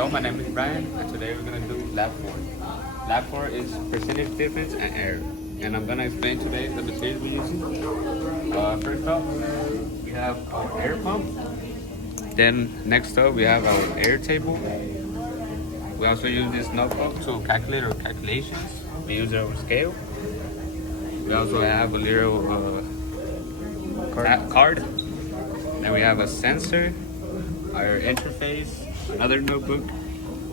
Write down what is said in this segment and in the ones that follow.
Hello, my name is Brian, and today we're gonna do lab 4. Lab 4 is percentage difference and error, and I'm gonna explain today the materials we're using. First up, we have our air pump. Then next up, we have our air table. We also use this notebook to calculate our calculations. We use our scale. We also have a little card. Then we have a sensor, our interface, another notebook,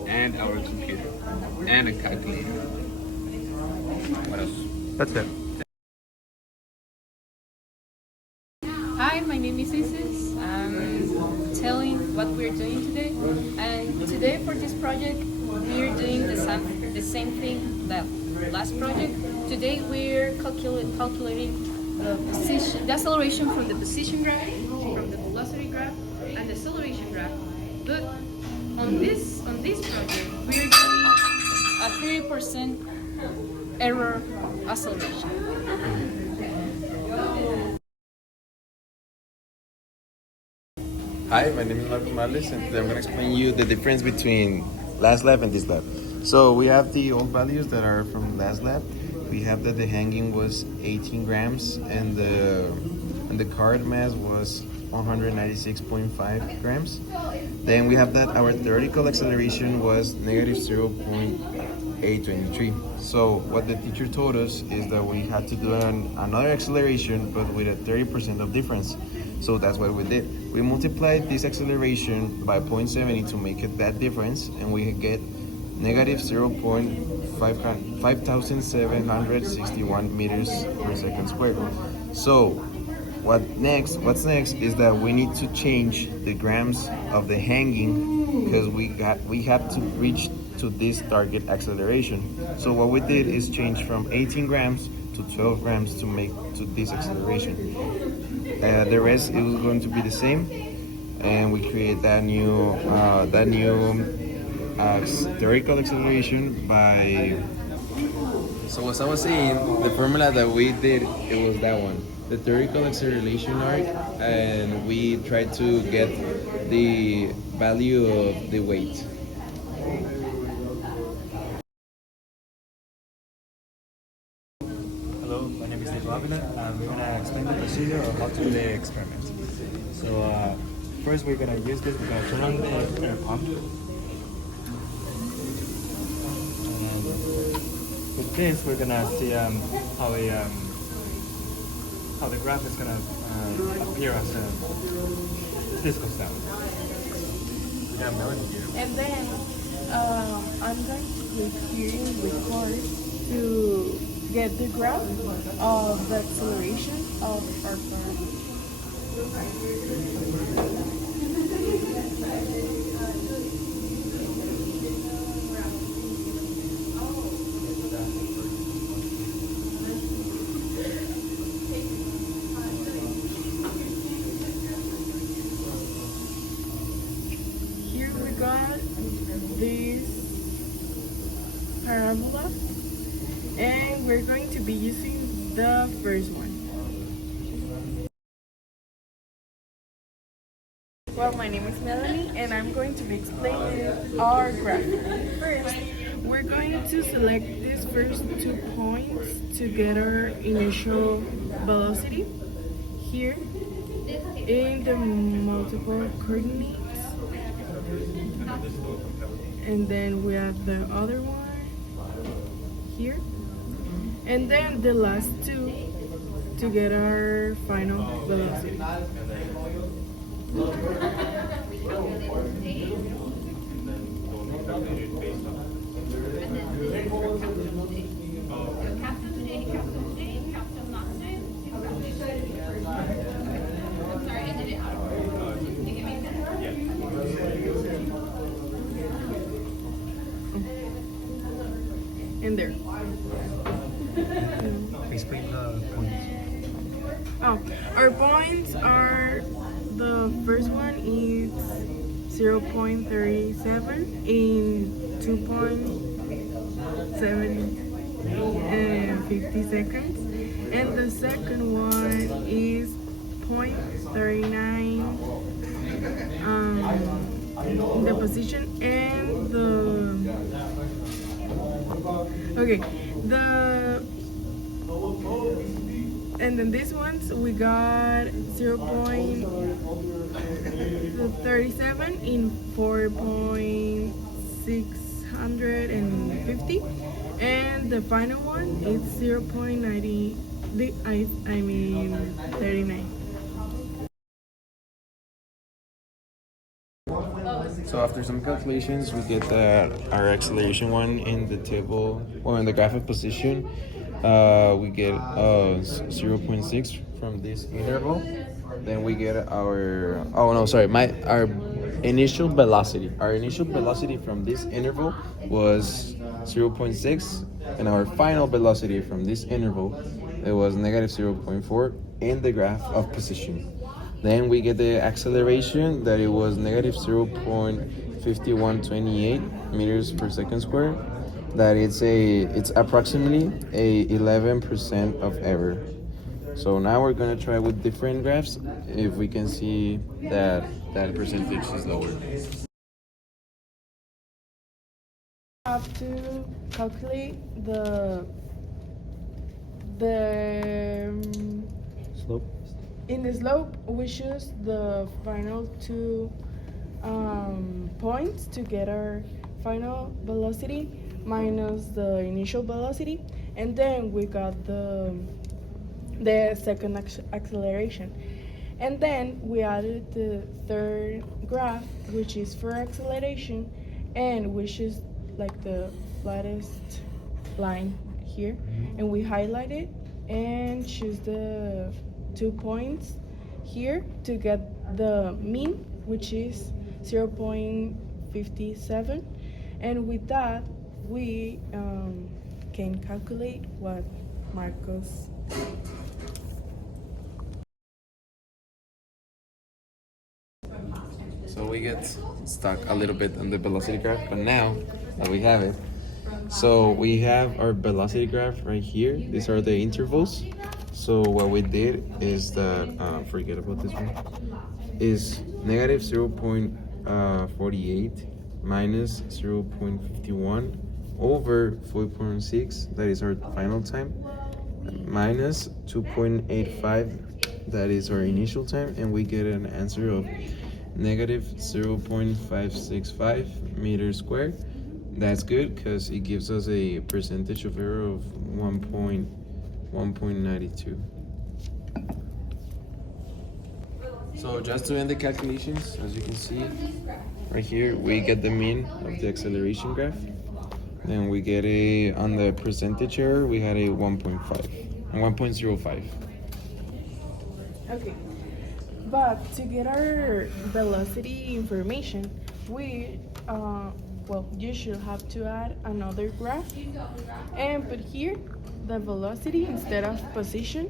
and our computer, and a calculator. What else? That's it. Hi, my name is Isis. I'm telling what we're doing today. And today for this project, we're doing the same thing that last project. Today we're calculating the position, the acceleration from the position graph, from the velocity graph, and the acceleration graph. But on this project, we're doing a 30% error acceleration. Hi, my name is Marco Morales, and today I'm going to explain you the difference between last lab and this lab. So we have the old values that are from last lab. We have that the hanging was 18 grams and the card mass was 196.5 grams. Then we have that our theoretical acceleration was negative 0.823. So what the teacher told us is that we had to do another acceleration but with a 30% of difference. So that's what we did. We multiplied this acceleration by 0.70 to make it that difference, and we get negative 0.5761 meters per second squared. So what's next is that we need to change the grams of the hanging because we have to reach to this target acceleration. So what we did is change from 18 grams to 12 grams to make to this acceleration. The rest it was going to be the same, and we create that new theoretical acceleration by. So as I was saying, the formula that we did it was that one, the theoretical acceleration arc, and we tried to get the value of the weight. Hello, my name is Nico Avila. I'm going to explain the procedure of how to do the experiment. So first we're going to use this, we're going to turn on the air pump. And with this we're going to see how the graph is going to appear as this goes down. We have Melanie here. And then I'm going to click here in record to get the graph of the acceleration of our car. Here we got this parabola, and we're going to be using the first one. Well, my name is Melanie, and I'm going to be explaining our graph. First, we're going to select these first 2 points to get our initial velocity here in the multiple coordinates. And then we have the other one here. And then the last 2 to get our final velocity. And there. Explain the points. Oh, our points are, the first one is 0.37 in 2.750 seconds, and the second one is 0.39 the position and okay, the and then these ones we got 0.37 in 4.650, and the final one is 0.90. I mean 39. So after some calculations, we get that our acceleration one in the table or in the graph of position. We get 0.6 from this interval. Then we get our our initial velocity. Our initial velocity from this interval was 0.6, and our final velocity from this interval it was negative 0.4 in the graph of position. Then we get the acceleration that it was negative 0.5128 meters per second square. That it's approximately a 11% of error. So now we're gonna try with different graphs if we can see that that percentage is lower. Have to calculate the Slope. in the slope. We choose the final two points to get our final velocity minus the initial velocity, and then we got the second acceleration, and then we added the third graph, which is for acceleration, and which is like the flattest line here, and we highlight it and choose the 2 points here to get the mean, which is 0.57, and with that we can calculate what Marcos. So we get stuck a little bit on the velocity graph, but now that we have it, so we have our velocity graph right here. These are the intervals. So what we did is that, forget about this one, is negative 0.48 minus 0.51 over 4.6, that is our final time, minus 2.85, that is our initial time, and we get an answer of negative 0.565 meters squared. That's good because it gives us a percentage of error of 1.92. So just to end the calculations, as you can see right here, we get the mean of the acceleration graph. Then we get on the percentage error, we had a 1.05. Okay, but to get our velocity information, we you should have to add another graph and put here the velocity instead of position,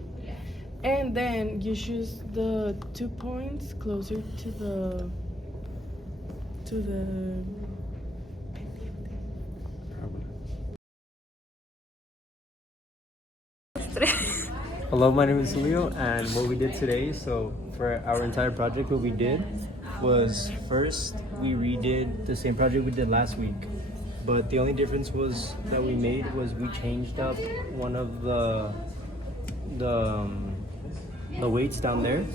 and then you choose the 2 points closer to the Hello, my name is Leo, and what we did today, so for our entire project, what we did was first we redid the same project we did last week, but the only difference was that we made was we changed up one of the weights down there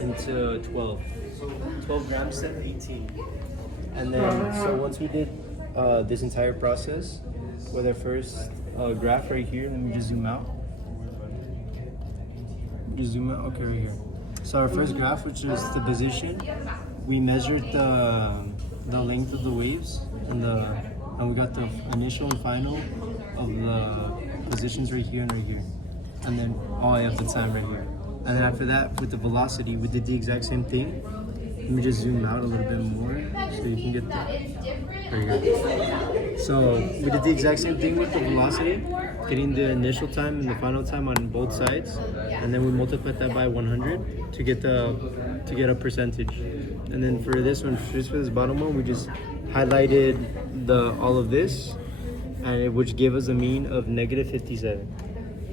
into 12 grams to 18, and then so once we did this entire process with our first graph right here, let me just zoom out. Okay, right here. So our first graph, which is the position, we measured the length of the waves and we got the initial and final of the positions right here and right here, and then all the way up the time right here. And then after that, with the velocity, we did the exact same thing. Let me just zoom out a little bit more so you can get that. There you go. So we did the exact same thing with the velocity, getting the initial time and the final time on both sides, and then we multiplied that by 100 to get a percentage. And then for this one, just for this bottom one, we just highlighted all of this, and which gave us a mean of negative 57,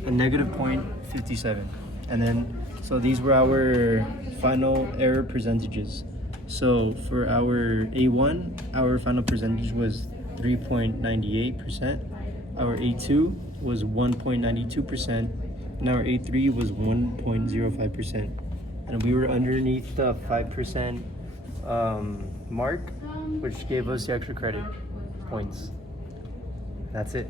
a negative 0.57, and then so these were our final error percentages. So for our A1, our final percentage was 3.98%. Our A2 was 1.92%, and our A3 was 1.05%. And we were underneath the 5% mark, which gave us the extra credit points. That's it.